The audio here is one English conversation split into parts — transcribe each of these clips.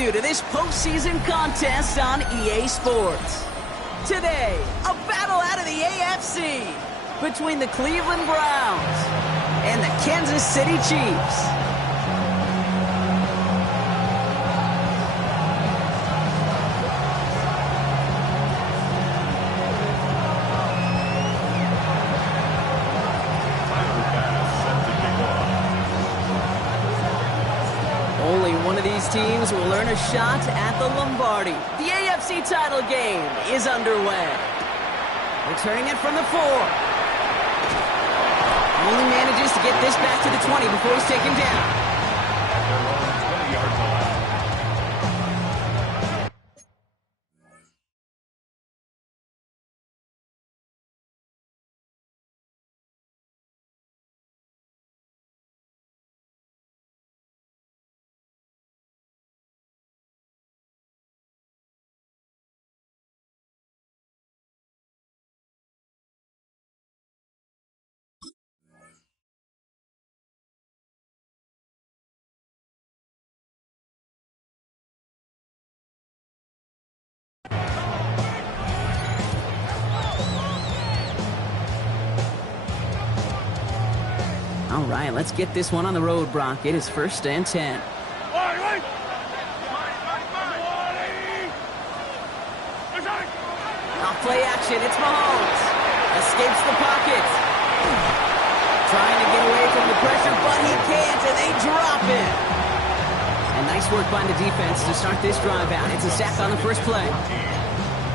preview to this postseason contest on EA Sports. Today, a battle out of the AFC between the Cleveland Browns and the Kansas City Chiefs. Only one of these teams will earn a shot at the Lombardi. The AFC title game is underway. Returning it from the 4. Only manages to get this back to the 20 before he's taken down. All right, let's get this one on the road, Brock. It is 1st and 10. Off play action, it's Mahomes. Escapes the pocket. Trying to get away from the pressure, but he can't, and they drop it. And nice work by the defense to start this drive out. It's a sack on the first play.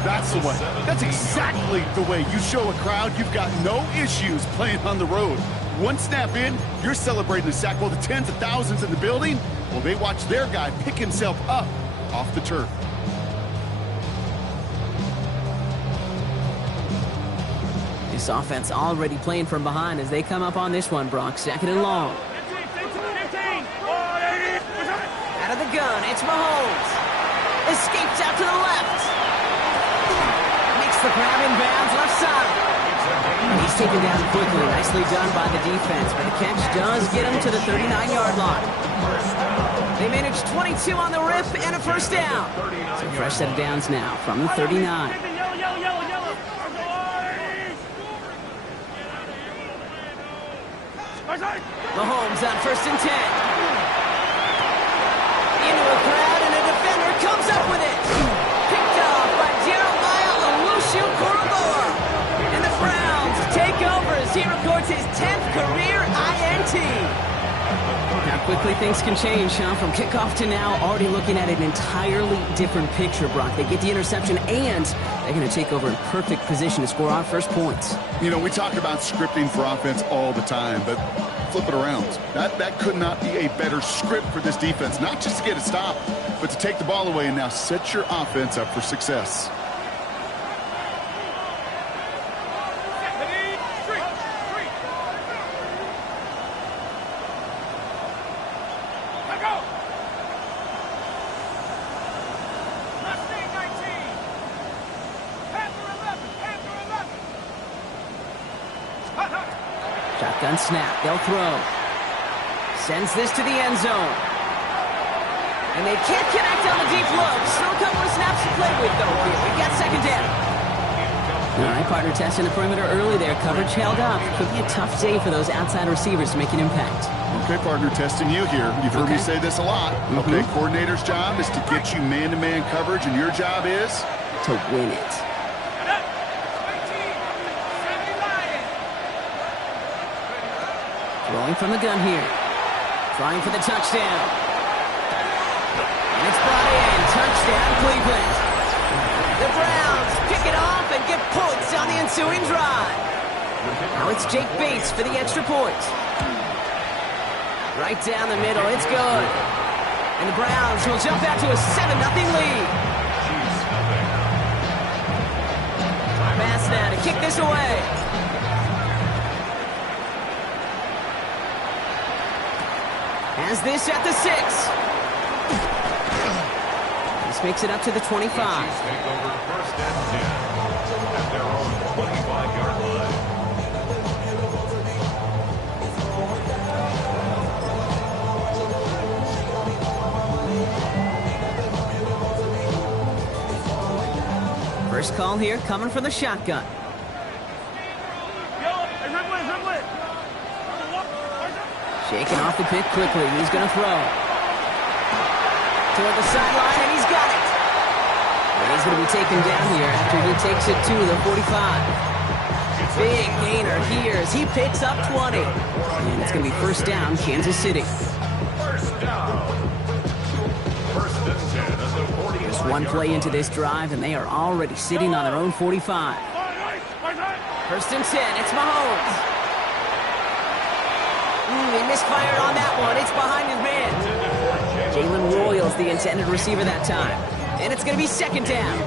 That's the way. That's exactly the way you show a crowd you've got no issues playing on the road. One snap in, you're celebrating the sack while the tens of thousands in the building, well, they watch their guy pick himself up off the turf. This offense already playing from behind as they come up on this one, Brock. 2nd and long. Out of the gun, it's Mahomes. Escapes out to the left. Makes the grab in bounds, left side. And he's taken down quickly. Nicely done by the defense, but the catch does get him to the 39-yard line. They manage 22 on the rip and a first down. So fresh set of downs now from the 39. Mahomes on 1st and 10. Into a crowd, and a defender comes up with it. Picked off by Jeremiah Owusu-Koramoah. And the Browns take over as he records his 10th career INT. How quickly things can change, huh? From kickoff to now, already looking at an entirely different picture, Brock. They get the interception, and they're going to take over in perfect position to score our first points. You know, we talk about scripting for offense all the time, but flip it around. That could not be a better script for this defense, not just to get a stop, but to take the ball away and now set your offense up for success. Shotgun snap, they'll throw. Sends this to the end zone. And they can't connect on the deep look. Still a couple of snaps to play with, though, here. We've got 2nd down. All right, partner testing the perimeter early there. Coverage held up. Could be a tough day for those outside receivers to make an impact. Okay, partner, testing you here. You've heard me say this a lot. Okay, coordinator's job is to get you man-to-man coverage, and your job is? To win it. Throwing from the gun here. Trying for the touchdown. And it's brought in. Touchdown, Cleveland. The Browns pick it off and get points on the ensuing drive. Now it's Jake Bates for the extra point. Right down the middle. It's good. And the Browns will jump out to a 7-0 lead. Pass now to kick this away. Has this at the 6. This makes it up to the 25. Take over 1st and 10 at their own 25-yard line. First call here coming from the shotgun. Shaking off the pick quickly. He's going to throw. Toward the sideline, and he's got it. And he's going to be taken down here after he takes it to the 45. Big gainer here as he picks up 20. And it's going to be first down, Kansas City. First down. First and 10 at the 45. Just one play into this drive, and they are already sitting on their own 45. First and 10, it's Mahomes. He misfired on that one. It's behind his man. Jalen Royals, the intended receiver that time. And it's going to be second down.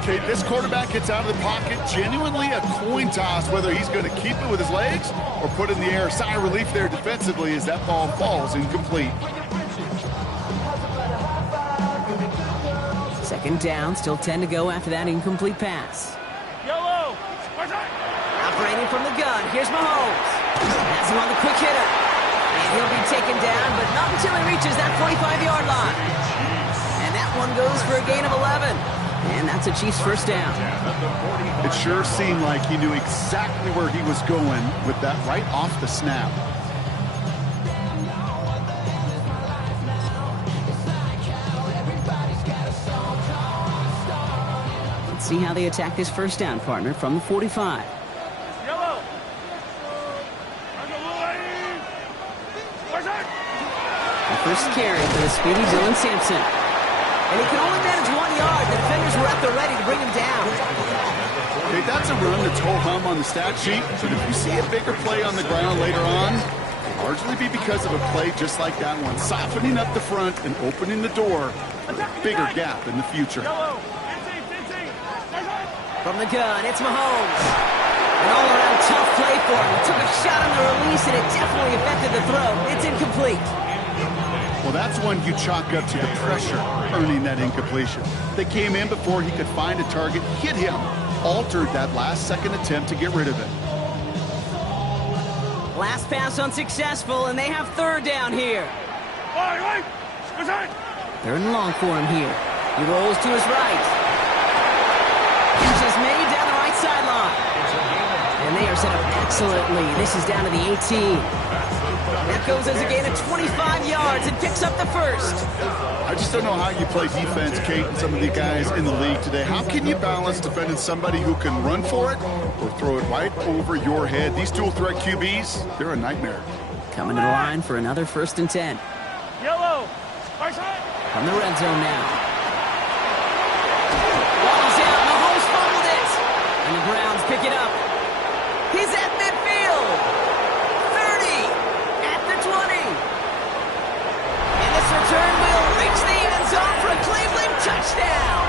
Okay, this quarterback gets out of the pocket. Genuinely a coin toss whether he's going to keep it with his legs or put it in the air. Sigh of relief there defensively as that ball falls incomplete. Second down, still 10 to go after that incomplete pass. Yellow. Operating from the gun, here's Mahomes. Has him on the quick hitter. And he'll be taken down, but not until he reaches that 45-yard line. And that one goes for a gain of 11. And that's a Chiefs first down. It sure seemed like he knew exactly where he was going with that right off the snap. Let's see how they attack this first down, partner, from the 45. Yellow. The first carry for the speedy Dylan Sampson. And he can only manage 1 yard. The defenders were at the ready to bring him down. Okay, that's a run that's ho-hum on the stat sheet, but if you see a bigger play on the ground later on, it'll largely be because of a play just like that one, softening up the front and opening the door for a bigger gap in the future. From the gun, it's Mahomes. An all-around tough play for him. He took a shot on the release, and it definitely affected the throw. It's incomplete. Well, that's one you chalk up to the pressure earning that incompletion. They came in before he could find a target, hit him, altered that last-second attempt to get rid of it. Last pass unsuccessful, and they have third down here. Third and long for him here. He rolls to his right. Catch is made down the right sideline. And they are set up excellently. This is down to the 18. That goes as a gain of 25 yards and picks up the first. I just don't know how you play defense, Kate, and some of the guys in the league today. How can you balance defending somebody who can run for it or throw it right over your head? These dual threat QBs, they're a nightmare. Coming to the line for another first and 10. Yellow. From the red zone now. Ball's out. Mahomes fumbled it. And the Browns pick it up. He's at midfield. 30. At the 20. And this return will reach the end zone for a Cleveland touchdown.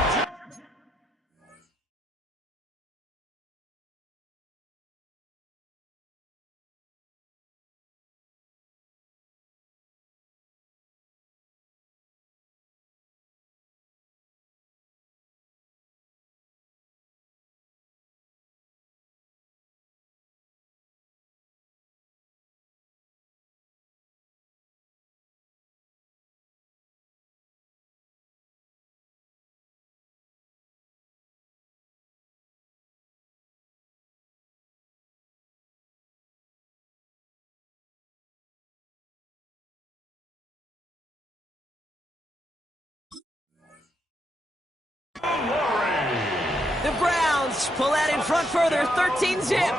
The Browns pull that in front further, 13-zip.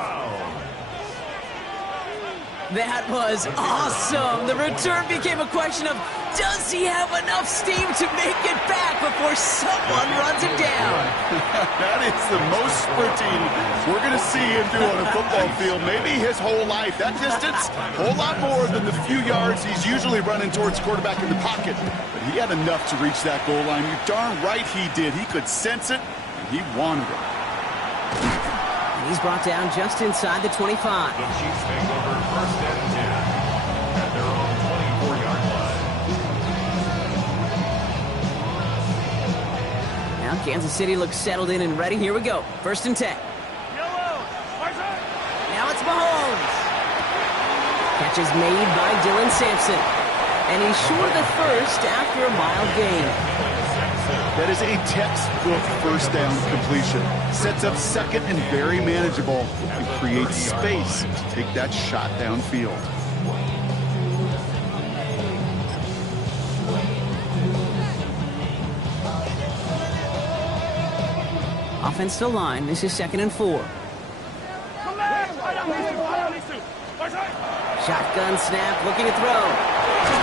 That was awesome. The return became a question of, does he have enough steam to make it back before someone runs him down? That is the most sprinting we're going to see him do on a football field. Maybe his whole life. That distance, a whole lot more than the few yards he's usually running towards quarterback in the pocket. But he had enough to reach that goal line. You're darn right he did. He could sense it, and he wanted it. And he's brought down just inside the 25. The Chiefs take over first and 10 at their own 24-yard line. Now Kansas City looks settled in and ready. Here we go. First and 10. Now it's Mahomes. Catch is made by Dylan Sampson. And he's short of the first after a mild gain. That is a textbook first down completion. Sets up second and very manageable and creates space to take that shot downfield. Offensive line. This is 2nd and 4. Shotgun snap, looking to throw.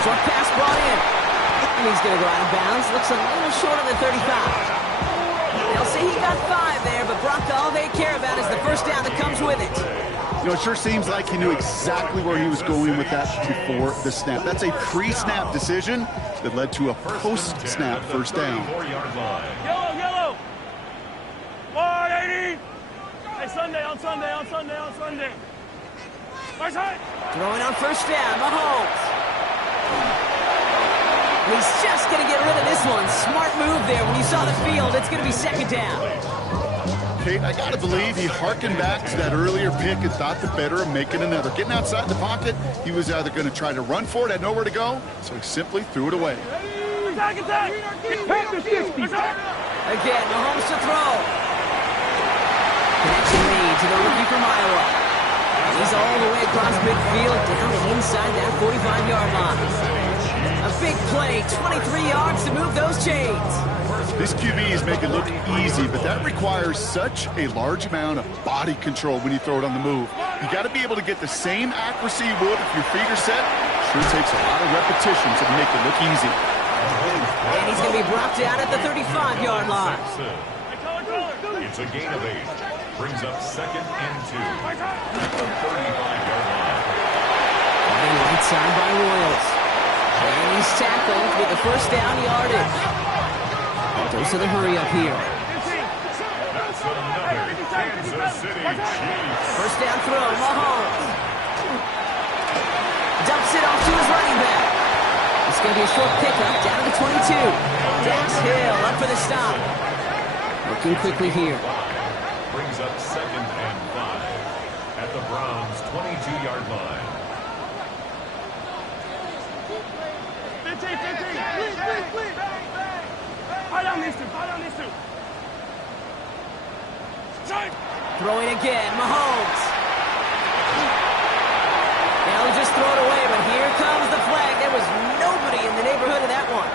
Short pass brought in. And he's going to go out of bounds. Looks a little short of the 35. They'll say he got 5 there, but Brock, all they care about is the first down that comes with it. You know, it sure seems like he knew exactly where he was going with that before the snap. That's a pre-snap decision that led to a post-snap first down. Yellow! 180! Hey, Sunday. Right side! Throwing on first down, Mahomes. He's just going to get rid of this one. Smart move there. When you saw the field, it's going to be 2nd down. Kate, I got to believe he harkened back to that earlier pick and thought the better of making another. Getting outside the pocket, he was either going to try to run for it, had nowhere to go, so he simply threw it away. Attack! Again, Mahomes to throw. Connection made to the rookie from Iowa. And he's all the way across midfield, down inside that 45-yard line. A big play, 23 yards to move those chains. This QB make it look easy, but that requires such a large amount of body control when you throw it on the move. You got to be able to get the same accuracy you would if your feet are set. Sure takes a lot of repetitions to make it look easy. And he's going to be brought down at the 35-yard line. It's a gain of 8. Brings up 2nd and 2 at the 35-yard line. And right side by Royals. And he's tackled with the first down yardage. Goes to the hurry up here. That's another Kansas City Chiefs. First down throw, Mahomes. Dumps it off to his running back. It's going to be a short pickup down to the 22. Dax Hill up for the stop. Looking quickly here. Brings up 2nd and 5 at the Browns' 22-yard line. 15. Please. High down these two. Throwing again, Mahomes. They'll just throw it away, but here comes the flag. There was nobody in the neighborhood of that one.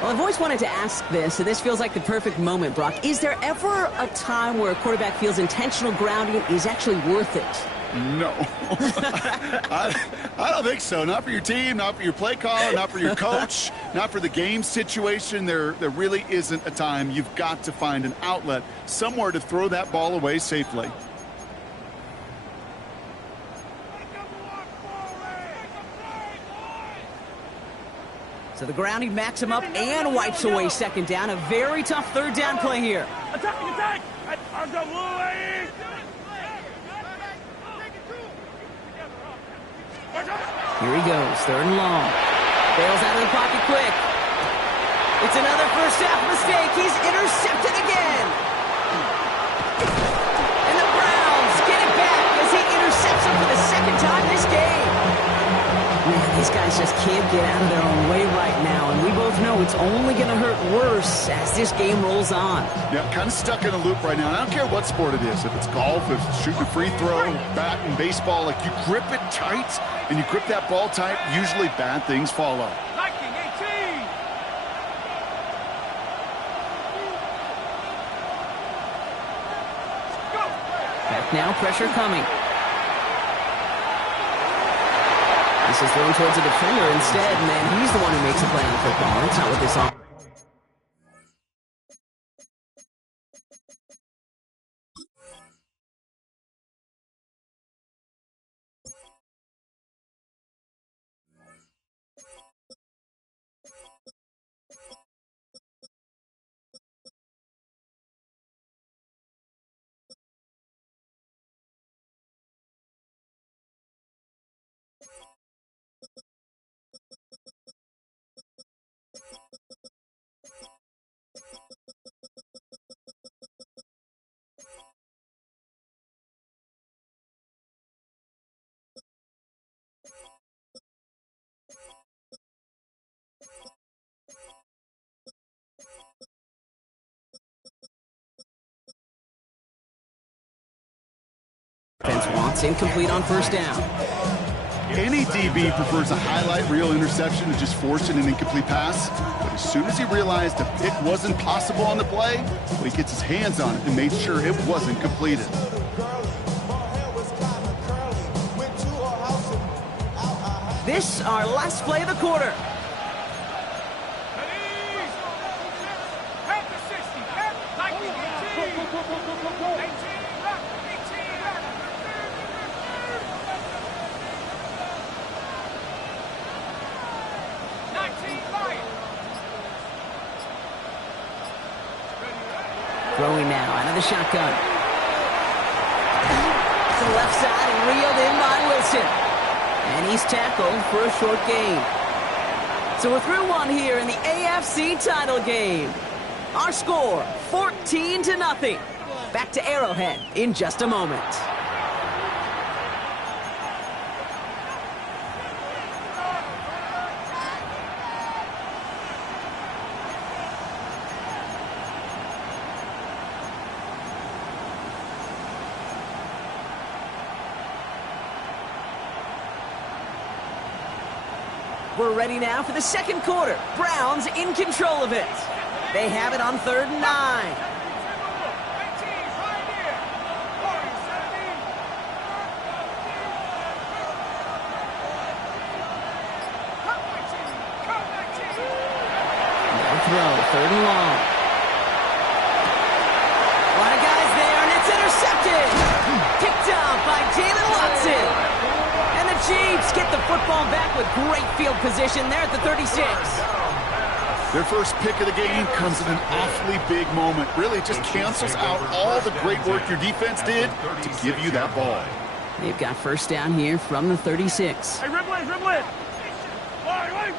Well, I've always wanted to ask this, and this feels like the perfect moment, Brock. Is there ever a time where a quarterback feels intentional grounding is actually worth it? No. I don't think so. Not for your team, not for your play caller, not for your coach, not for the game situation. There really isn't a time. You've got to find an outlet, somewhere to throw that ball away safely. So the grounding backs him up and wipes away 2nd down. A very tough 3rd down play here. Attack! Here he goes, 3rd and long. Bails out of the pocket quick. It's another first half mistake. He's intercepted again. And the Browns get it back as he intercepts him for the 2nd time this game. Man, these guys just can't get out of their own way right now, and we both know it's only going to hurt worse as this game rolls on. Yeah, kind of stuck in a loop right now. I don't care what sport it is. If it's golf, if it's shooting a free throw, bat and baseball, like you grip it tight and you grip that ball tight, usually bad things follow. Liking 18! Back now, pressure coming. This is thrown towards a defender instead, and then he's the one who makes a play on the football. That's not what this all... It's incomplete on first down. Any DB prefers a highlight reel interception to just forcing an incomplete pass. But as soon as he realized a pick wasn't possible on the play, well, he gets his hands on it and made sure it wasn't completed. This our last play of the quarter. Throwing now out of the shotgun. To the left side and reeled in by Wilson. And he's tackled for a short gain. So we're through one here in the AFC title game. Our score, 14-0. Back to Arrowhead in just a moment. We're ready now for the second quarter. Browns in control of it. They have it on 3rd and 9. No throw, 3rd and long. A lot of guys there, and it's intercepted. Picked up by Jalen Watson. And the Chiefs get the football back with great field position there at the 36. Their first pick of the game comes at an awfully big moment. Really just cancels out all the great work your defense did to give you that ball. They've got first down here from the 36. Hey, dribble it, dribble it. Wait.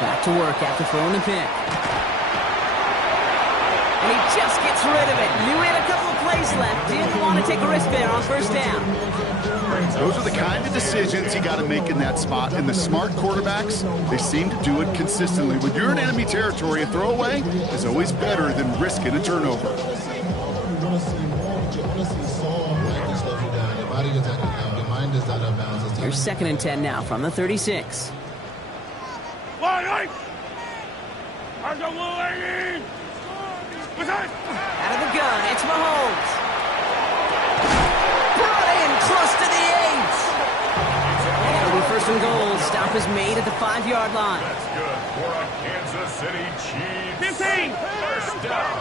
Back to work after throwing the pick. And he just gets rid of it. Knew he had a couple of plays left. Didn't want to take a risk there on first down. Those are the kind of decisions you got to make in that spot. And the smart quarterbacks, they seem to do it consistently. When you're in enemy territory, a throwaway is always better than risking a turnover. Here's 2nd and 10 now from the 36. Wait. Out of the gun, it's Mahomes. Brought in close to the 8. And it'll be 1st and goal. Stop is made at the 5-yard line. That's good for a Kansas City Chiefs. 15. First down.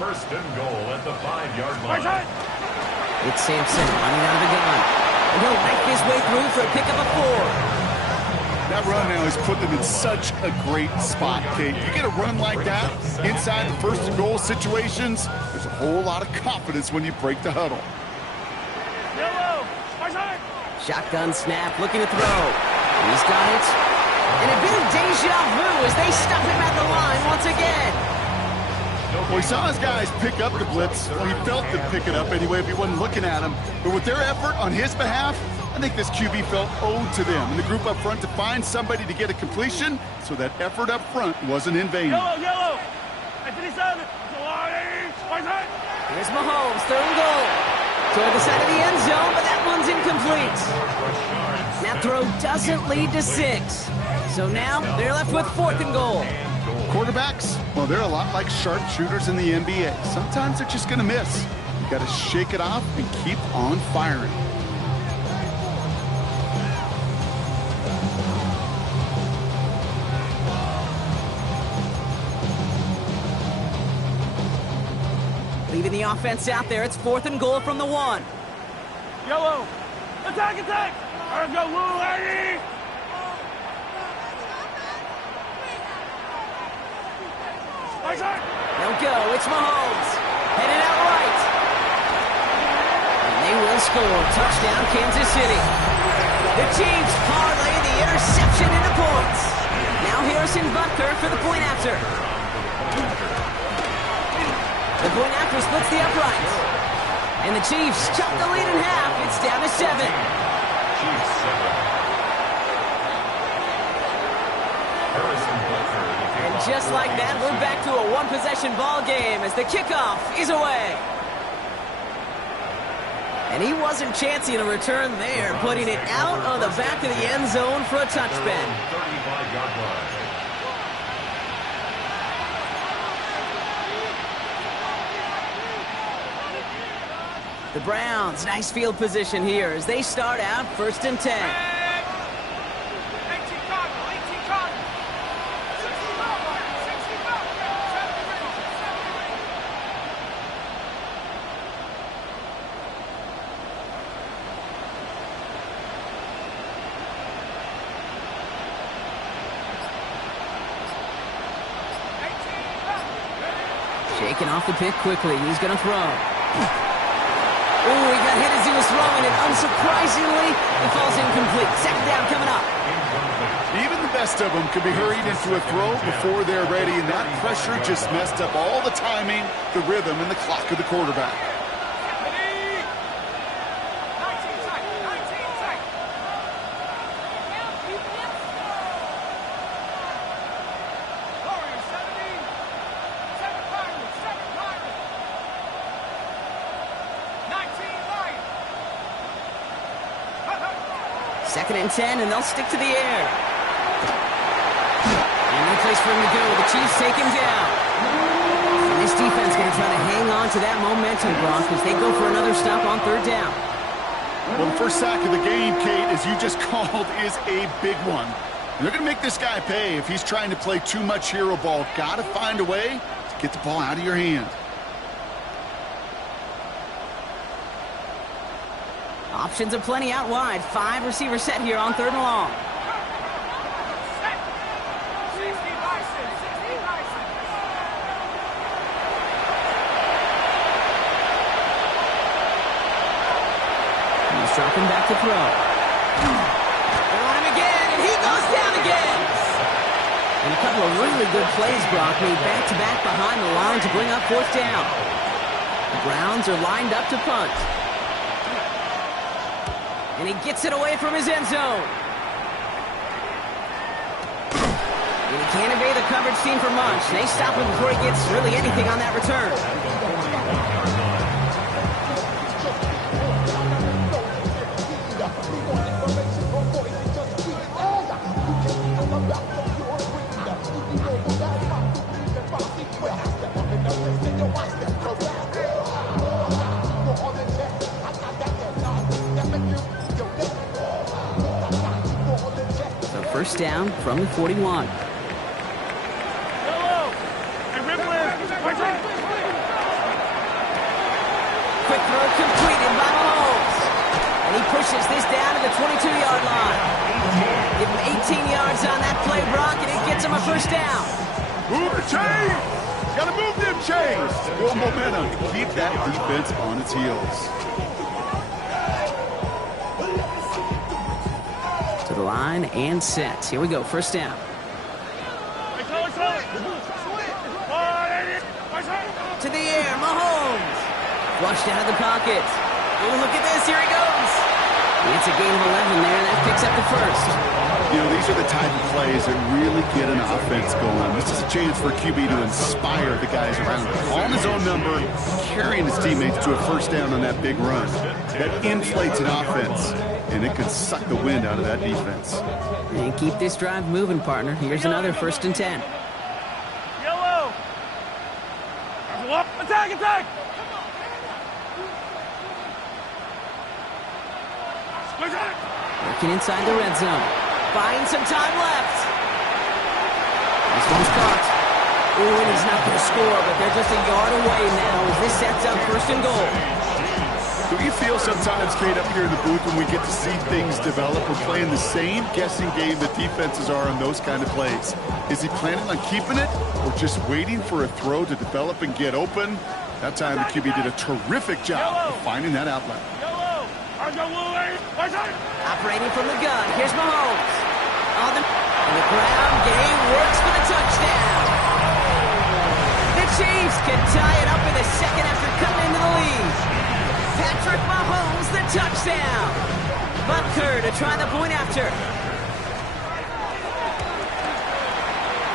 1st and goal at the 5-yard line. It's Sampson running out of the gun. And he'll make his way through for a pickup of 4. That run now has put them in such a great spot, Kate. You get a run like that inside the 1st and goal situations, there's a whole lot of confidence when you break the huddle. Shotgun snap, looking to throw. He's got it. And a bit of deja vu as they stop him at the line once again. Well, he saw his guys pick up the blitz. Well, he felt them pick it up anyway if he wasn't looking at him. But with their effort on his behalf, I think this QB felt owed to them and the group up front to find somebody to get a completion, so that effort up front wasn't in vain. Yellow. Here's Mahomes, 3rd and goal. Toward the side of the end zone, but that one's incomplete. That throw doesn't lead to 6. So now they're left with 4th and goal. Quarterbacks, well, they're a lot like sharpshooters in the NBA. Sometimes they're just going to miss. You got to shake it off and keep on firing. Leaving the offense out there, it's 4th and goal from the 1. Yellow. Attack. Let's go, Lou, Eddie. They'll go, it's Mahomes. Headed out right. And they will score. Touchdown, Kansas City. The Chiefs parlay the interception into points. Now Harrison Butker for the point after. The point after splits the uprights. And the Chiefs chop the lead in half. It's down to 7. Chiefs 7. Harrison Butker. And just like that, we're back to a one-possession ball game as the kickoff is away. And he wasn't chancing a return there, putting it out of the back of the end zone for a touchback. 35-yard line. The Browns, nice field position here as they start out 1st and 10. Shaking off the pick quickly. He's going to throw. Oh, he got hit as he was throwing it. Unsurprisingly, it falls incomplete. 2nd down coming up. Even the best of them could be hurried into a throw before they're ready, and that pressure just messed up all the timing, the rhythm, and the clock of the quarterback. Second and 10, and they'll stick to the air. And no place for him to go. The Chiefs take him down. And this defense going to try to hang on to that momentum, Brock, as they go for another stop on 3rd down. Well, the first sack of the game, Kate, as you just called, is a big one. They're going to make this guy pay if he's trying to play too much hero ball. Got to find a way to get the ball out of your hand. Options aplenty out wide. 5 receivers set here on 3rd and long. He's dropping back to throw. They're on him again, and he goes down again. And a couple of really good plays, Brock, made back-to-back behind the line to bring up 4th down. The Browns are lined up to punt. And he gets it away from his end zone. And he can't evade the coverage team for much. They stop him before he gets really anything on that return. First down from the 41. Quick throw completed by Mahomes. And he pushes this down to the 22-yard line. Give him 18 yards on that play, Brock, and it gets him a first down. Move the chains! Gotta move them chains! Build momentum. Keep that defense on its heels. To the line and set. Here we go, first down. To the air, Mahomes. Flushed out of the pocket. Oh, look at this, here he goes. It's a gain of 11 there, and that picks up the first. You know, these are the type of plays that really get an offense going. This is a chance for QB to inspire the guys around him. On his own number, carrying his teammates to a first down on that big run. That inflates an offense, and it can suck the wind out of that defense. And keep this drive moving, partner. Here's another 1st and 10. Yellow. Attack, attack. Working inside the red zone. Buying some time left. This one's caught. Ooh, and he's not going to score, but they're just a yard away now as this sets up 1st and goal. Do you feel sometimes, Kate, up here in the booth when we get to see things develop? We're playing the same guessing game that defenses are on those kind of plays. Is he planning on keeping it or just waiting for a throw to develop and get open? That time the QB did a terrific job of finding that outlet. Operating from the gun. Here's Mahomes. And the ground game works for the touchdown. The Chiefs can tie it up in the second after coming into the lead. Patrick Mahomes, the touchdown. Butker to try the point after.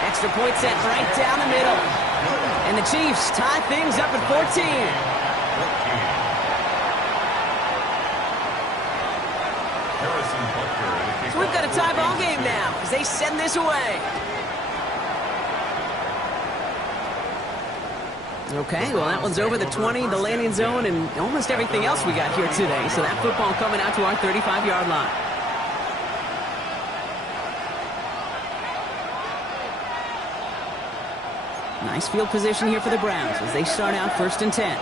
Extra point set right down the middle. And the Chiefs tie things up at 14. we've got a tie ball game now as they send this away. Okay, well, that one's over the 20, the landing zone, and almost everything else we got here today. So that football coming out to our 35-yard line. Nice field position here for the Browns as they start out 1st and 10.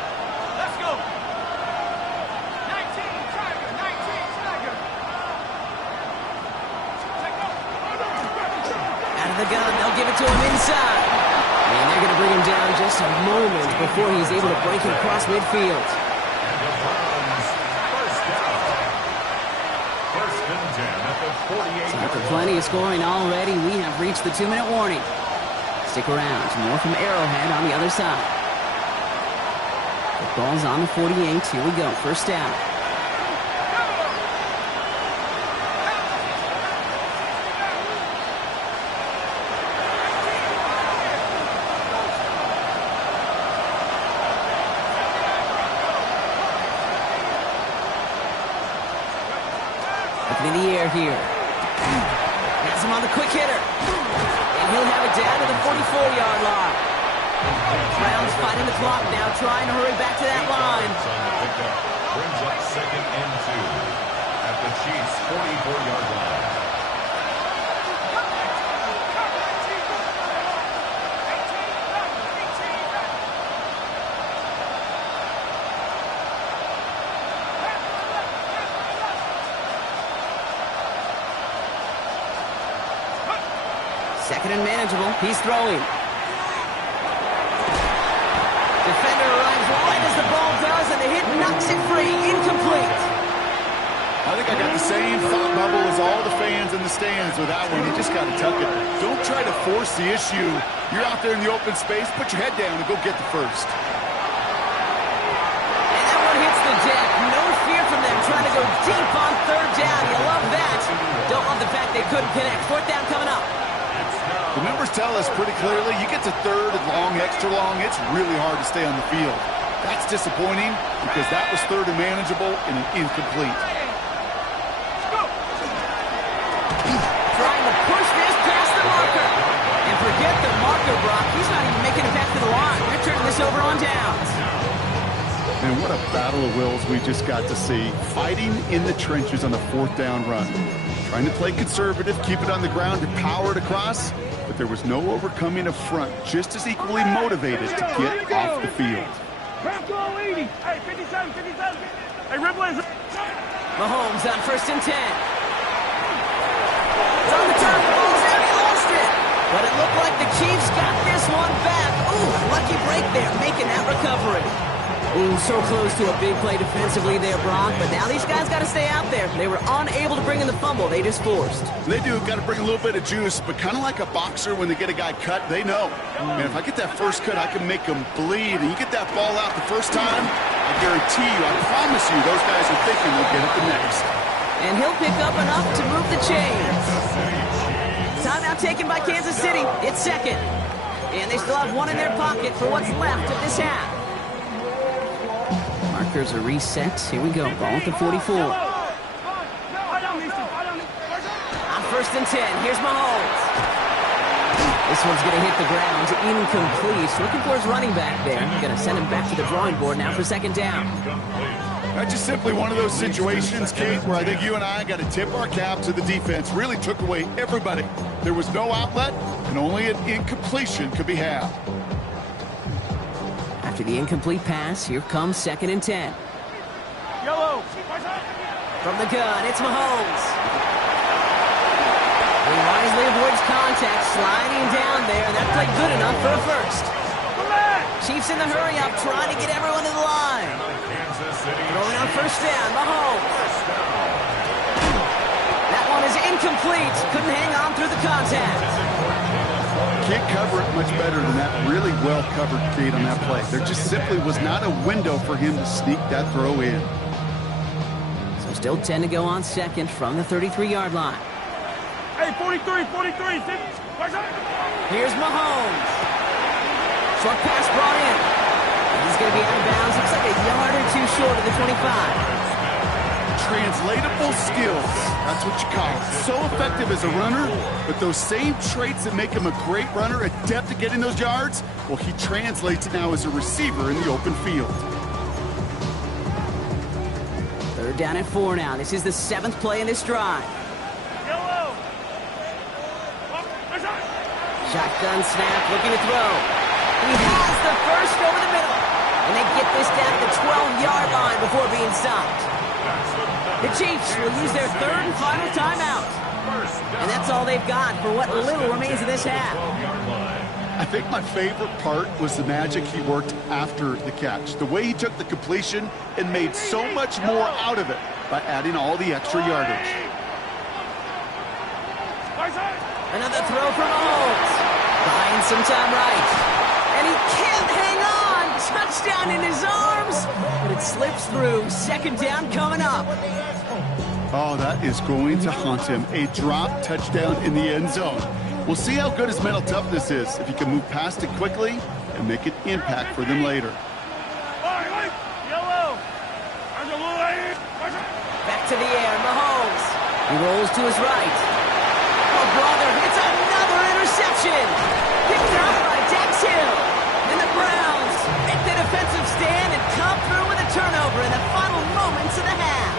Let's go. 19, Tiger, 19, Tiger. Out of the gun, they'll give it to him inside. And they're going to bring him down just a moment before he's able to break it across midfield. And the Browns, first down. 1st and 10 at the 48. After plenty of scoring already, we have reached the 2-minute warning. Stick around. More from Arrowhead on the other side. The ball's on the 48. Here we go. 1st down. Up in the air here. Has him on the quick hitter. And he'll have it down to the 44-yard line. Browns fighting the clock now, trying to hurry back to that line. On the pickup brings up 2nd and 2 at the Chiefs' 44-yard line. Second and manageable. He's throwing. Defender arrives right as the ball does, and the hit knocks it free. Incomplete. I think I got the same thought bubble as all the fans in the stands with that one. You just got to tuck it. Don't try to force the issue. You're out there in the open space. Put your head down and go get the first. And that one hits the deck. No fear from them trying to go deep on 3rd down. You love that. Don't love the fact they couldn't connect. 4th down coming up. The numbers tell us pretty clearly, you get to 3rd and long, extra long, it's really hard to stay on the field. That's disappointing because that was 3rd and manageable and an incomplete. Trying to push this past the marker. And forget the marker, Brock. He's not even making it back to the line. They're turning this over on downs. And what a battle of wills we just got to see. Fighting in the trenches on the 4th down run. Trying to play conservative, keep it on the ground, and power it across. But there was no overcoming a front just as equally motivated to get off the field. Back to 80. Hey, 57, 57. Hey, Ripley. Mahomes on 1st and 10. It's on the top, the ball's out, he lost it. But it looked like the Chiefs got this one back. Ooh, lucky break there, making that recovery. Ooh, so close to a big play defensively there, Brock. But now these guys got to stay out there. They were unable to bring in the fumble. They just forced. They do. Got to bring a little bit of juice, but kind of like a boxer when they get a guy cut, they know. Man, if I get that first cut, I can make them bleed. And you get that ball out the first time, I guarantee you, I promise you, those guys are thinking they'll get it the next. And he'll pick up enough to move the chains. Timeout taken by Kansas City. It's 2nd. And they still have one in their pocket for what's left of this half. Markers are reset. Here we go. Ball at the 44. On 1st and 10. Here's Mahomes. This one's going to hit the ground. Incomplete. Looking for his running back there. Going to send him back to the drawing board now for 2nd down. That's just simply one of those situations, Kate, where I think you and I got to tip our cap to the defense. Really took away everybody. There was no outlet, and only an incompletion could be had. After the incomplete pass, here comes 2nd and 10. Yellow. From the gun, it's Mahomes. He wisely avoids contact, sliding down there. That played good enough for a first. Chiefs in the hurry-up, trying to get everyone to the line. Throwing on 1st down, Mahomes. That one is incomplete. Couldn't hang on through the contact. Can't cover it much better than that. Really well covered, Kate, on that play. There just simply was not a window for him to sneak that throw in. So still 10 to go on 2nd from the 33-yard line. Hey, 43, 43. Here's Mahomes. Short pass brought in. He's going to be out of bounds. Looks like a yard or two short of the 25. Untranslatable skills. That's what you call it. So effective as a runner, but those same traits that make him a great runner, adept at getting those yards, well, he translates it now as a receiver in the open field. Third down and 4 now. This is the 7th play in this drive. Shotgun snap, looking to throw. He has the first over the middle. And they get this down to the 12-yard line before being stopped. The Chiefs will use their 3rd and final timeout. And that's all they've got for what little remains of this half. I think my favorite part was the magic he worked after the catch. The way he took the completion and made so much more out of it by adding all the extra yardage. Another throw from Mahomes. Buying some time right. And he can't hang on. Touchdown in his arms. But it slips through. 2nd down coming up. Oh, that is going to haunt him. A drop touchdown in the end zone. We'll see how good his mental toughness is if he can move past it quickly and make an impact for them later. Back to the air, Mahomes. He rolls to his right. Oh, brother, it's another interception. Picked up by Dax Hill. And the Browns make the defensive stand and come through with a turnover in the final moments of the half.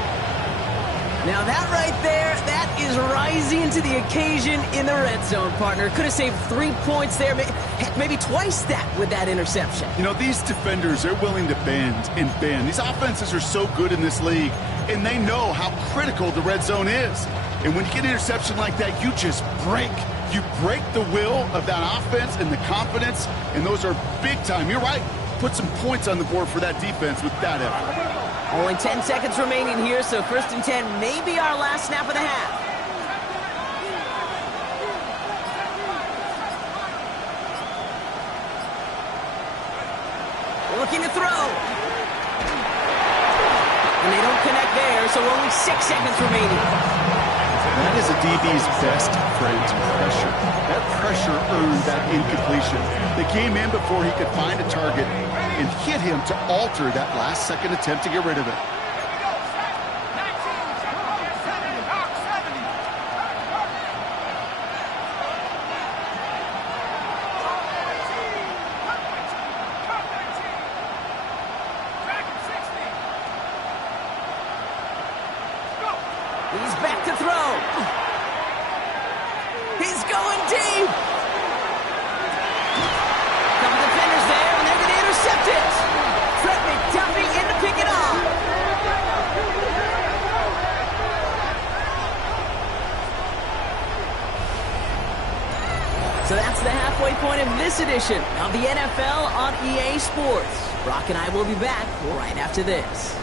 Now that right there, that is rising to the occasion in the red zone, partner. Could have saved 3 points there, heck, maybe twice that with that interception. You know, these defenders, they're willing to bend and bend. These offenses are so good in this league, and they know how critical the red zone is. And when you get an interception like that, you just break. You break the will of that offense and the confidence, and those are big time. You're right. Put some points on the board for that defense with that effort. Only 10 seconds remaining here, so 1st and 10 may be our last snap of the half. Looking to throw. And they don't connect there, so only 6 seconds remaining. That is a DB's best friend, pressure. That pressure earned that incompletion. They came in before he could find a target and hit him to alter that last-second attempt to get rid of it. He's back to throw. He's going deep. Couple defenders there, and they're going to intercept it. Fred McDuffie in to pick it off. So that's the halfway point of this edition of the NFL on EA Sports. Brock and I will be back right after this.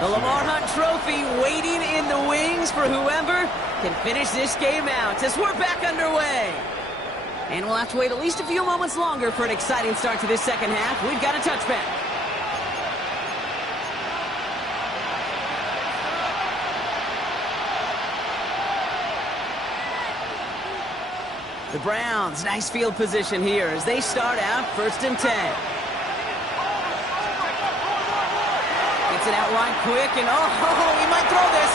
The Lamar Hunt Trophy waiting in the wings for whoever can finish this game out as we're back underway. And we'll have to wait at least a few moments longer for an exciting start to this 2nd half. We've got a touchback. The Browns, nice field position here as they start out 1st and 10. It out right quick, and he might throw this.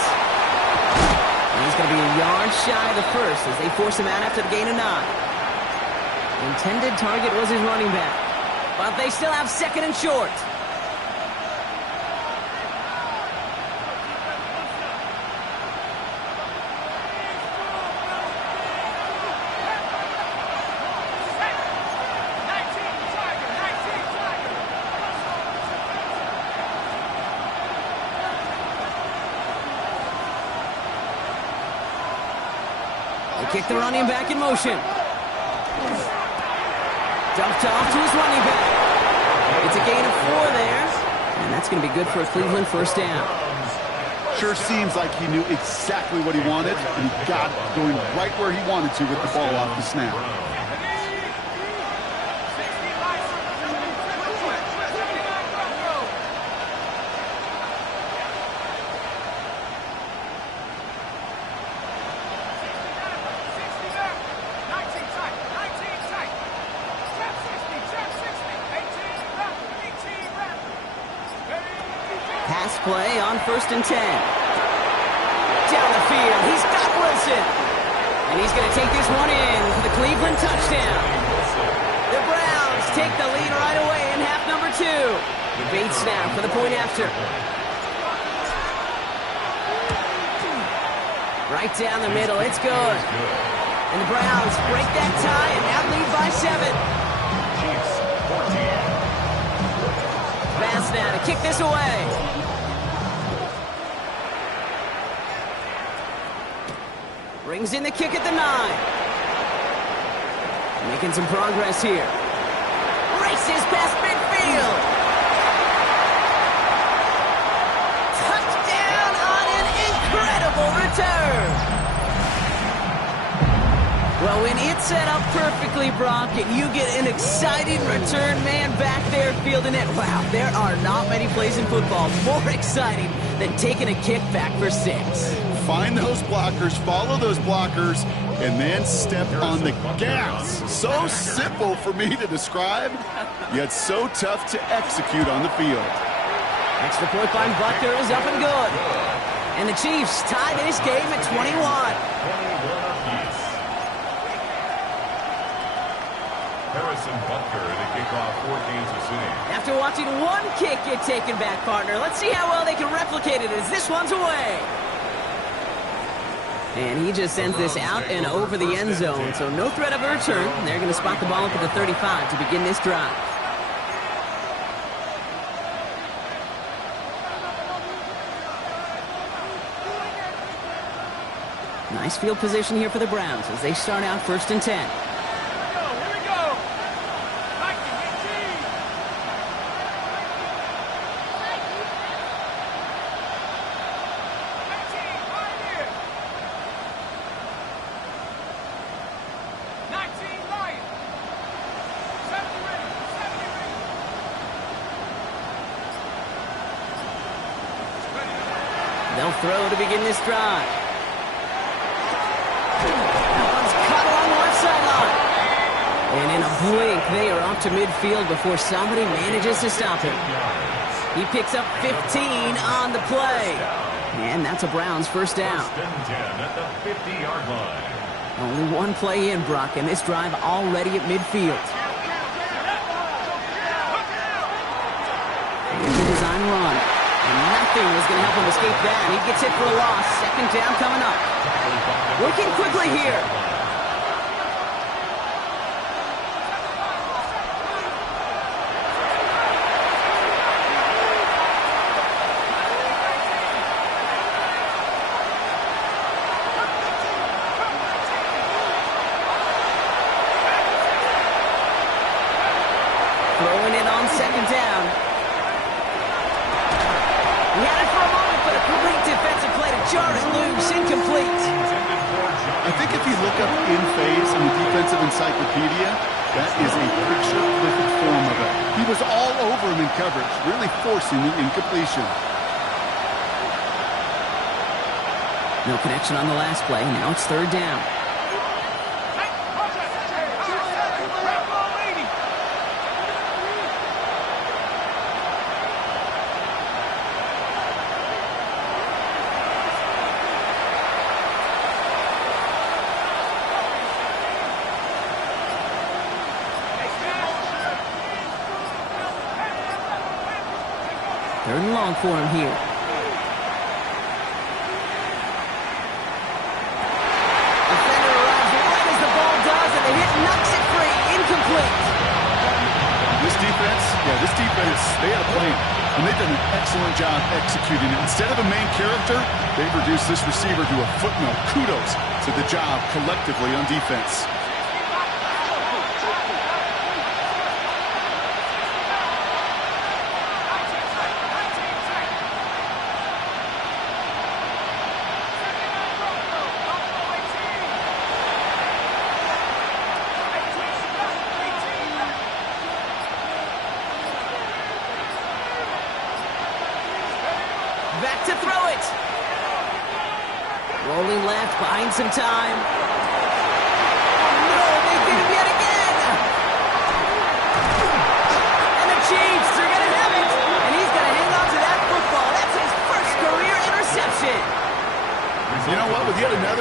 And he's going to be a yard shy of the first as they force him out after the gain of 9. The intended target was his running back, but they still have 2nd and short. Kick the running back in motion. Dumped off to his running back. It's a gain of 4 there. And that's going to be good for a Cleveland 1st down. Sure seems like he knew exactly what he wanted, and he got it going right where he wanted to with the ball off the snap. Pass play on 1st and 10. Down the field, he's got Wilson. And he's going to take this one in for the Cleveland touchdown. The Browns take the lead right away in half number 2. The bait snap for the point after. Right down the middle, it's good. And the Browns break that tie and now lead by 7. Chiefs 14. Pass now to kick this away. Brings in the kick at the 9. Making some progress here. Races past midfield. Touchdown on an incredible return. Well, when it's set up perfectly, Brock, and you get an exciting return man back there fielding it, wow, there are not many plays in football more exciting than taking a kick back for 6. Find those blockers, follow those blockers, and then step on the gas. So simple for me to describe, yet so tough to execute on the field. Extra point by Butker is up and good. And the Chiefs tie this game at 21. 21 apiece. Harrison Butker to kick off for Kansas City. After watching one kick get taken back, partner, let's see how well they can replicate it as this one's away. And he just sends this out and over the end zone, so no threat of a return. They're going to spot the ball up at the 35 to begin this drive. Nice field position here for the Browns as they start out 1st and 10. They'll throw to begin this drive. That one's cut along the left sideline. And in a blink, they are off to midfield before somebody manages to stop him. He picks up 15 on the play. And that's a Browns first down. 1st and 10 at the 50-yard line. Only one play in, Brock, and this drive already at midfield. Here's the design run. And nothing was going to help him escape that. He gets hit for a loss. 2nd down coming up. Working quickly here. Throwing it on 2nd down. He had it for a moment, but a great defensive play to jar it loose, incomplete. I think if you look up in phase in the defensive encyclopedia, that is a picture-perfect form of it. He was all over him in coverage, really forcing the incompletion. No connection on the last play. Now it's 3rd down. Third and long for him here. Defender arrives right as the ball does, and the hit knocks it free. Incomplete. This defense, they had a plan, and they've done an excellent job executing it. Instead of a main character, they've reduced this receiver to a footnote. Kudos to the job collectively on defense. Back to throw it. Rolling left, buying some time. Oh, no, they did it yet again. And the Chiefs are going to have it. And he's going to hang on to that football. That's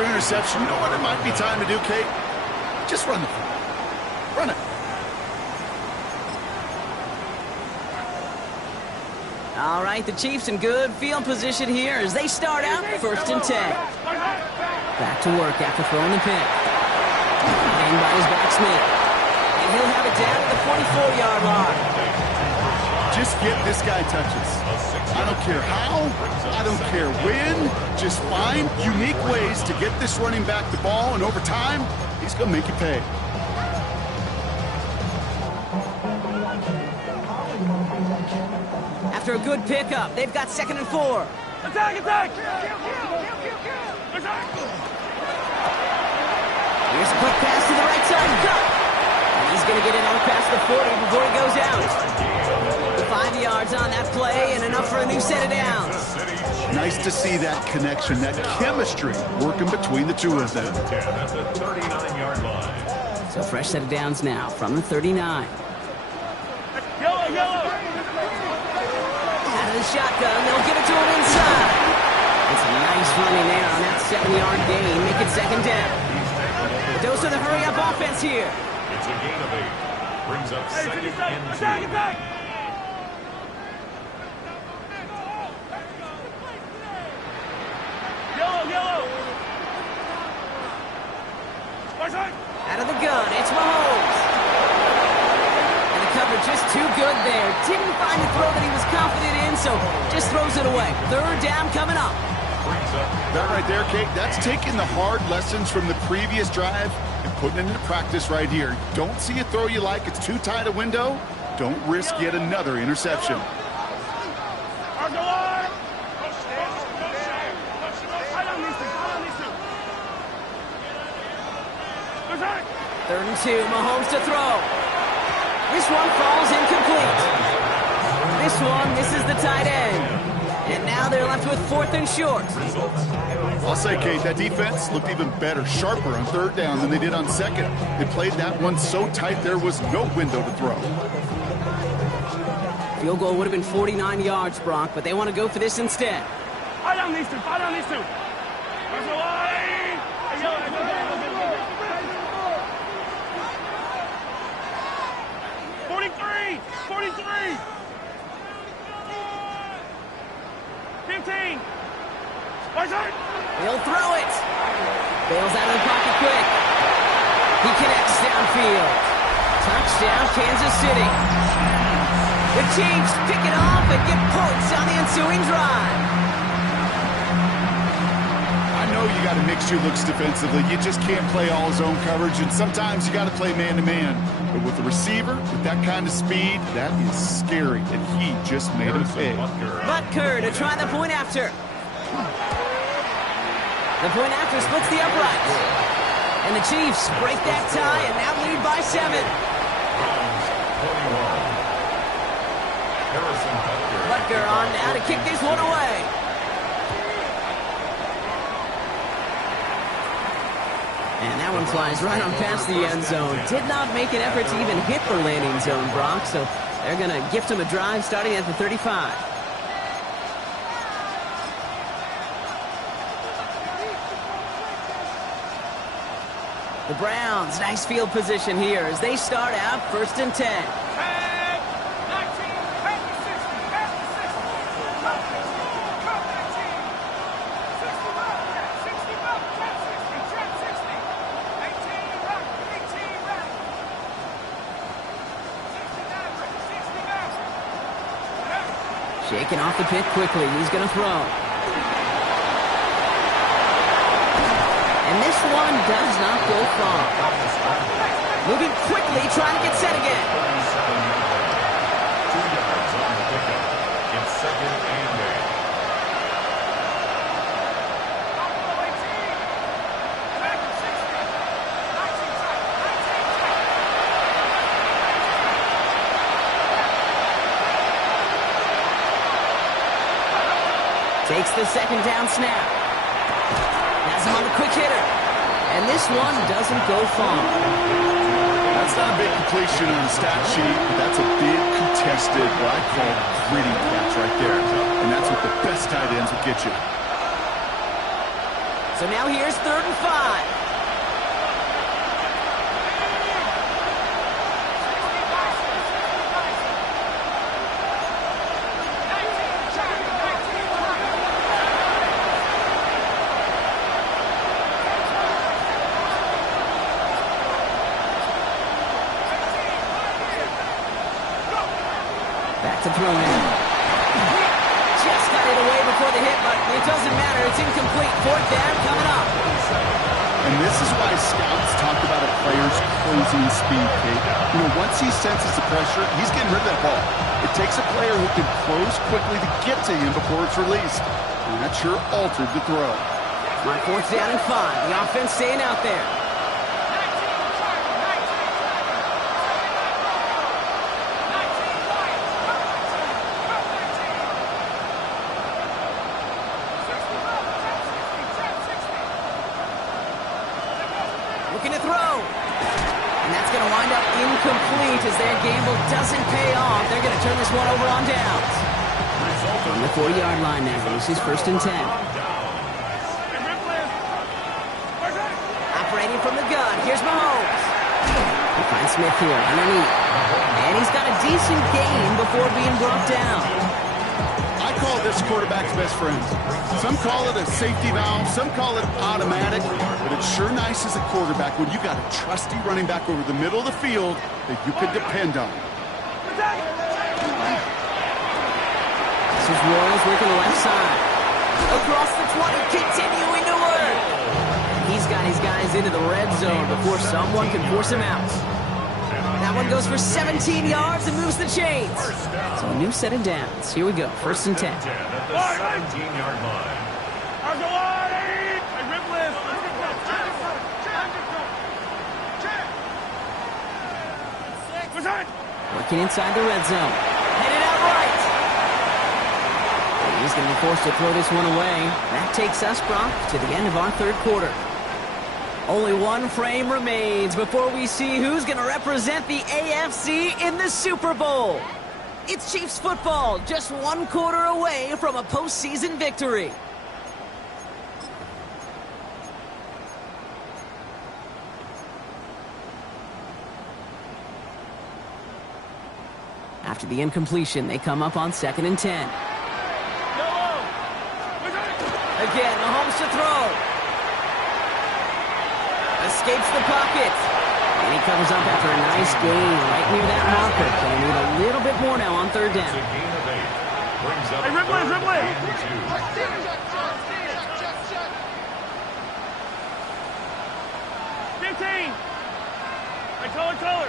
another interception. You know what it might be time to do, Kate? Just run the ball. Run it. All right, the Chiefs in good field position here as they start out 1st and 10. Back to work after throwing the pick. Hanged by his back Smith. And he'll have it down at the 44-yard line. Just get this guy touches. I don't care how, I don't care when. Just find unique ways to get this running back the ball, and over time, he's going to make you pay. After a good pickup, they've got 2nd and 4. Attack, attack! Here's a quick pass to the right side. And he's going to get it out past the 40 before he goes out. 5 yards on that play and enough for a new set of downs. Nice to see that connection, that chemistry working between the two of them. At the 39-yard line. So fresh set of downs now from the 39. Yellow, yellow! Out of the shotgun, they'll give it to him inside. It's a nice running there on that 7-yard gain, make it 2nd down. The dose of the hurry-up offense here. It's a gain of 8. Brings up 2nd and 2. Attack, attack! Yellow, yellow! Out of the gun, it's Mahomes. And the cover just too good there. Didn't find the throw that he was confident in, so just throws it away. 3rd down coming up. That right there, Kate, that's taking the hard lessons from the previous drive and putting it into practice right here. Don't see a throw you like, it's too tight a window. Don't risk yet another interception. Third and 2, Mahomes to throw. This one falls incomplete. This one misses the tight end. And now they're left with 4th and short. I'll say, Kate, that defense looked even better, sharper on 3rd down than they did on 2nd. They played that one so tight there was no window to throw. Field goal would have been 49 yards, Brock, but they want to go for this instead. Fight on these two, fight on these two. 43! 15! He'll throw it. Bails out of the pocket quick. He connects downfield. Touchdown, Kansas City. The Chiefs pick it off and get points on the ensuing drive. I know you got to mix your looks defensively. You just can't play all zone coverage, and sometimes you got to play man-to-man. But with the receiver, with that kind of speed, that is scary, and he just made him pay. Butker to try the point after. The point after splits the uprights. And the Chiefs break that tie and now lead by 7. Butker on now to kick this one away. And that one flies right on past the end zone. Did not make an effort to even hit the landing zone, Brock, so they're going to gift him a drive starting at the 35. The Browns, nice field position here as they start out 1st and 10. Shaking off the pick quickly. He's going to throw. And this one does not go far. Moving quickly, trying to get set again. 2 yards on the pickup. It's 2nd and 8. Takes the 2nd down snap. Has him on the quick hitter. And this one doesn't go far. That's not a big completion on the stat sheet, but that's a big contested, what I call gritty catch right there. And that's what the best tight ends will get you. So now here's 3rd and 5. Back to throw now. Just got it away before the hit, but it doesn't matter. It's incomplete. 4th down coming up. And this is why scouts talk about a player's closing speed, Kate. You know, once he senses the pressure, he's getting rid of that ball. It takes a player who can close quickly to get to him before it's released. And that sure altered the throw. My 4th down and 5. The offense staying out there. Looking to throw. And that's going to wind up incomplete as their gamble doesn't pay off. They're going to turn this one over on downs. On the 40-yard line now. This is 1st and 10. Operating from the gun. Here's Mahomes. He finds Smith here underneath. And he's got a decent gain before being brought down. I call this quarterback's best friend. Some call it a safety valve, some call it automatic, but it's sure nice as a quarterback when you got a trusty running back over the middle of the field that you can depend on. This is Royals working the left side. Across the 20, continuing to work. He's got his guys into the red zone before someone can force him out. That one goes for 17 yards and moves the chains. So a new set of downs. Here we go. 1st and 10. At the 17-yard line. Working inside the red zone. Headed out right. He's going to be forced to throw this one away. That takes us, Brock, to the end of our 3rd quarter. Only one frame remains before we see who's going to represent the AFC in the Super Bowl. It's Chiefs football, just 1 quarter away from a postseason victory. After the incompletion, they come up on 2nd and 10. Again, Mahomes to throw. Escapes the pocket. And he covers up after a nice gain right near that marker. Going to need a little bit more now on 3rd down. It's a gain of 8. Brings up Hey, Ripley! 3rd and 15! Hey, color!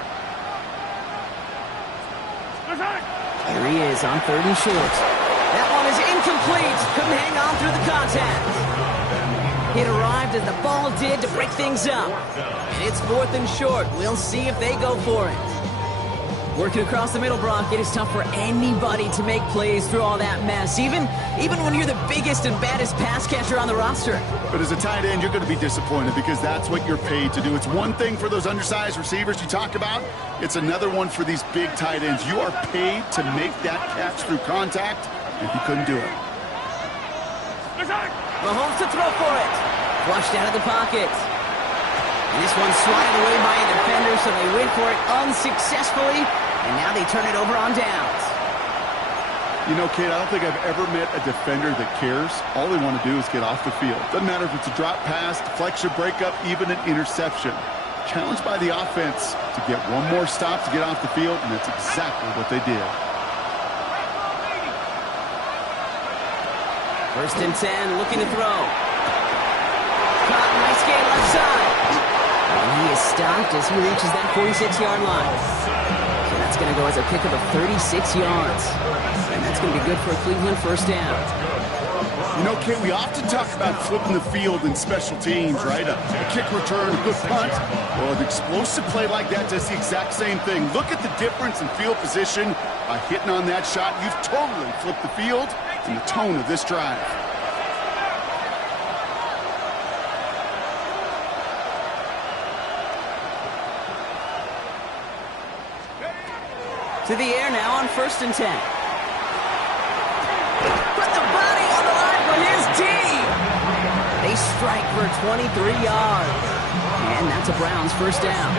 Here he is on 3rd and short. That one is incomplete. Couldn't hang on through the contact. It arrived as the ball did to break things up. And it's 4th and short. We'll see if they go for it. Working across the middle, Brock, it is tough for anybody to make plays through all that mess, even when you're the biggest and baddest pass catcher on the roster. But as a tight end, you're going to be disappointed because that's what you're paid to do. It's one thing for those undersized receivers you talked about. It's another one for these big tight ends. You are paid to make that catch through contact, and you couldn't do it. Mahomes to throw for it. Flushed out of the pocket. And this one's swatted away by a defender, so they went for it unsuccessfully. And now they turn it over on downs. You know, Kate, I don't think I've ever met a defender that cares. All they want to do is get off the field. Doesn't matter if it's a drop pass, deflection, breakup, even an interception. Challenged by the offense to get one more stop to get off the field, and that's exactly what they did. 1st and 10, looking to throw. Caught, nice gain left side. And he is stopped as he reaches that 46-yard line. So that's going to go as a pickup of 36 yards. And that's going to be good for a Cleveland 1st down. You know, Kate, we often talk about flipping the field in special teams, right? A kick return, a good punt. Well, an explosive play like that does the exact same thing. Look at the difference in field position by hitting on that shot. You've totally flipped the field and the tone of this drive. To the air now on 1st and 10. Put the body on the line for his team. They strike for 23 yards. And that's a Browns first down.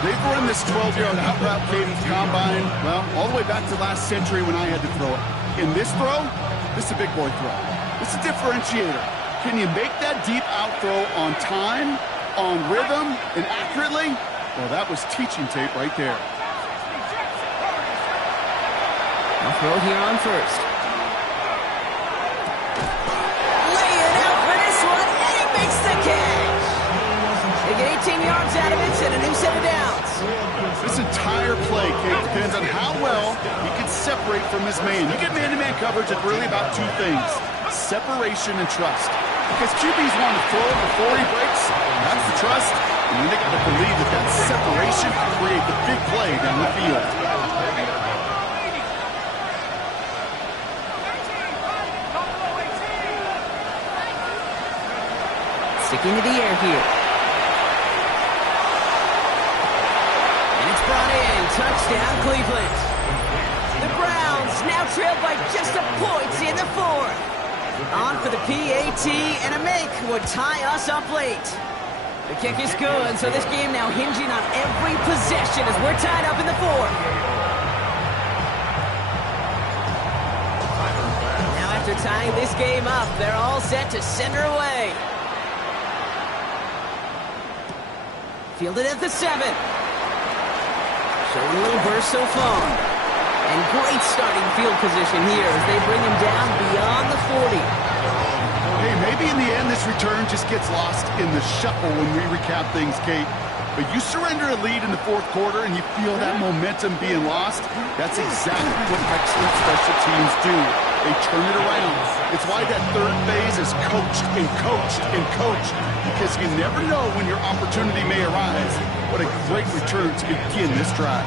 They've run this 12-yard out route cadence combine, well, all the way back to last century when I had to throw it. In this throw, this is a big boy throw. This is a differentiator. Can you make that deep out throw on time, on rhythm, and accurately? Well, that was teaching tape right there. I'll throw here on first. Lay it out for this one, and he makes the catch. They get 18 yards out of it and a new set of downs. This entire play, Kate, depends on how well he can separate from his man. You get man-to-man coverage, it's really about two things, separation and trust. Because QBs want to throw before he breaks, that's the trust, and then they got to believe that that separation can create the big play down the field. Sticking to the air here. Brought in, touchdown Cleveland. The Browns now trail by just a point in the fourth. On for the PAT, and a make would tie us up late. The kick is good, so this game now hinging on every possession as we're tied up in the fourth. Now after tying this game up, they're all set to send her away. Fielded at the 7. Showing a little burst so far. And great starting field position here as they bring him down beyond the 40. Hey, maybe in the end this return just gets lost in the shuffle when we recap things, Kate. But you surrender a lead in the fourth quarter and you feel that momentum being lost. That's exactly what excellent special teams do. They turn it around. It's why that third phase is coached and coached and coached. Because you never know when your opportunity may arise. What a great return to begin this drive.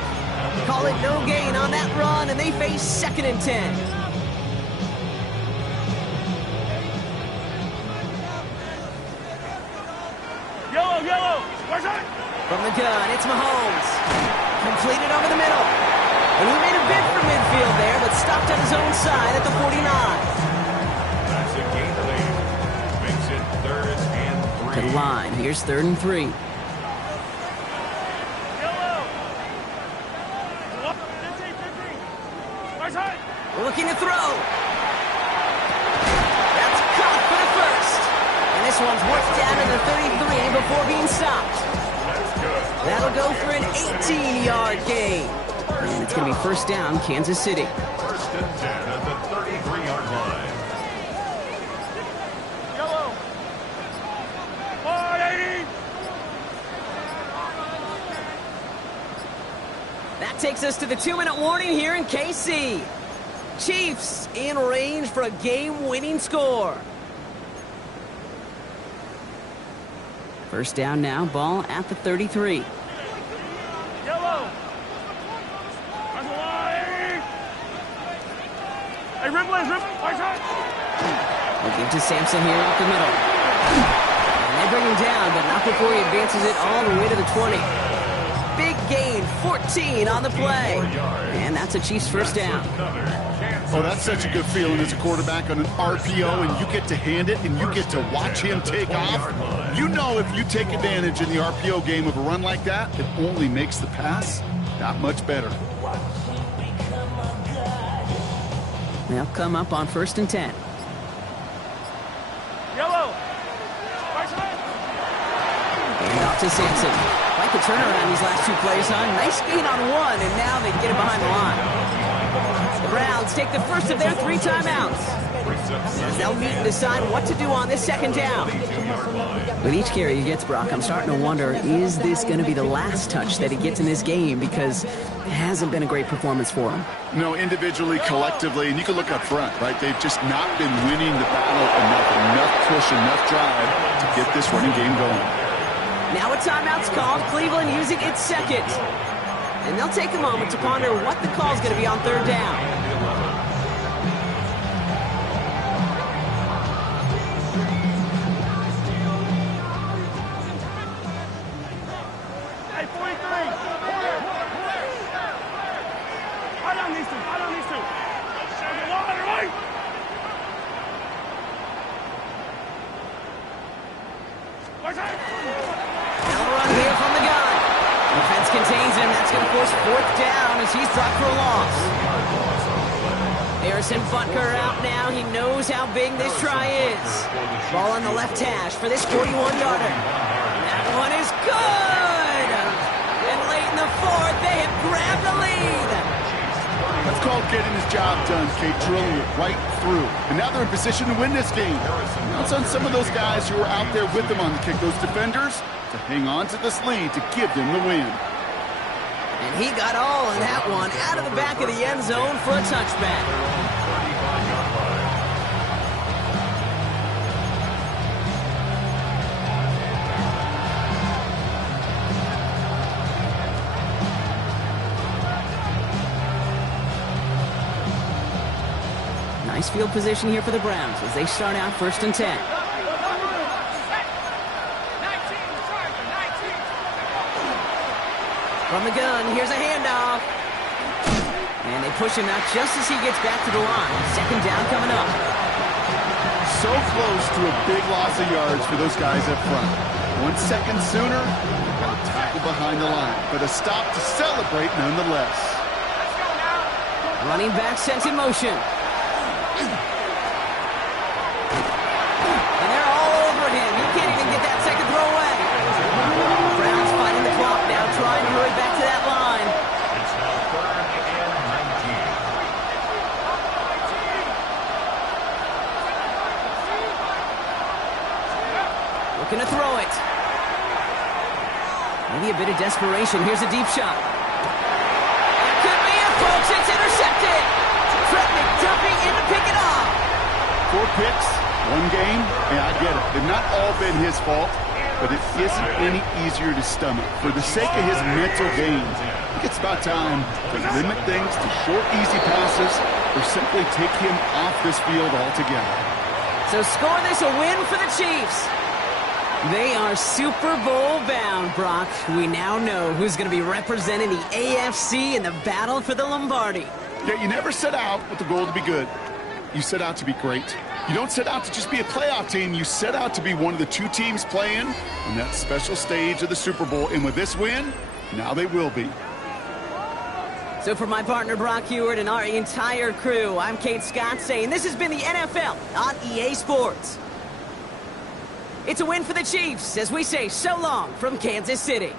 Call it no gain on that run, and they face 2nd and 10. Yellow, yellow. Where's that? From the gun, it's Mahomes. Completed over the middle. And he made a bid for midfield there, but stopped on his own side at the 49. That's a gain of 8. Makes it 3rd and 3. To the line, here's 3rd and 3. Looking to throw. That's caught for the first. And this one's worked down to the 33 before being stopped. That'll go for an 18-yard gain. And it's going to be first down, Kansas City. 1st and 10 at the 33-yard line. Yellow. 180. That takes us to the 2-minute warning here in KC. Chiefs in range for a game-winning score. First down now, ball at the 33. Yellow. That's a line. Hey, Ripley's Ripley. Right side. They'll give to Sampson here off the middle. And they bring him down, but not before he advances it all the way to the 20. Big gain, 14 on the play. And that's a Chiefs first down. Oh, that's such a good feeling as a quarterback on an RPO, and you get to hand it, and you get to watch him take off. You know if you take advantage in the RPO game of a run like that, it only makes the pass that much better. They'll come up on 1st and 10. Yellow. Right side. And off to Sampson. Like the turnaround these last 2 plays, huh? Nice gain on one, and now they get it behind the line. The Browns take the first of their 3 timeouts. As they'll meet and decide what to do on this 2nd down. With each carry he gets, Brock, I'm starting to wonder, is this going to be the last touch that he gets in this game? Because it hasn't been a great performance for him. No, individually, collectively, and you can look up front, right? They've just not been winning the battle enough push, enough drive to get this running game going. Now a timeout's called, Cleveland using its 2nd. And they'll take a moment to ponder what the call's going to be on 3rd down. Hey, 43. I don't need to. Now a run here from the gun. Defense contains him. That's going to force fourth down as he's brought for a loss. Harrison Butker out now. He knows how big this try is. Ball on the left hash for this 41-yarder. That one is good! And late in the fourth, they have grabbed the lead. That's called getting his job done, Kate, drilling it right through. And now they're in position to win this game. Now it's on some of those guys who are out there with them on the kick, those defenders, to hang on to this lead to give them the win. And he got all of that one out of the back of the end zone for a touchback. Nice field position here for the Browns as they start out 1st and 10. From the gun, here's a handoff. And they push him out just as he gets back to the line. 2nd down coming up. So close to a big loss of yards for those guys up front. 1 second sooner, got a tackle behind the line. But a stop to celebrate nonetheless. Running back sent in motion. And they're all over him. He can't even get that second throw away. Browns fighting the clock now, trying to hurry back to that line. It's now 3rd and 19. Looking to throw it. Maybe a bit of desperation. Here's a deep shot. It could be it, folks. It's intercepted. Fred McDuffie in to pick it off. 4 picks, 1 game. Yeah, I get it. They've not all been his fault, but it isn't any easier to stomach. For the sake of his mental gains, I think it's about time to limit things to short, easy passes or simply take him off this field altogether. So score this a win for the Chiefs. They are Super Bowl bound, Brock. We now know who's going to be representing the AFC in the battle for the Lombardi. Yeah, you never set out with the goal to be good. You set out to be great. You don't set out to just be a playoff team. You set out to be one of the 2 teams playing on that special stage of the Super Bowl. And with this win, now they will be. So for my partner Brock Heward and our entire crew, I'm Kate Scott saying this has been the NFL on EA Sports. It's a win for the Chiefs as we say so long from Kansas City.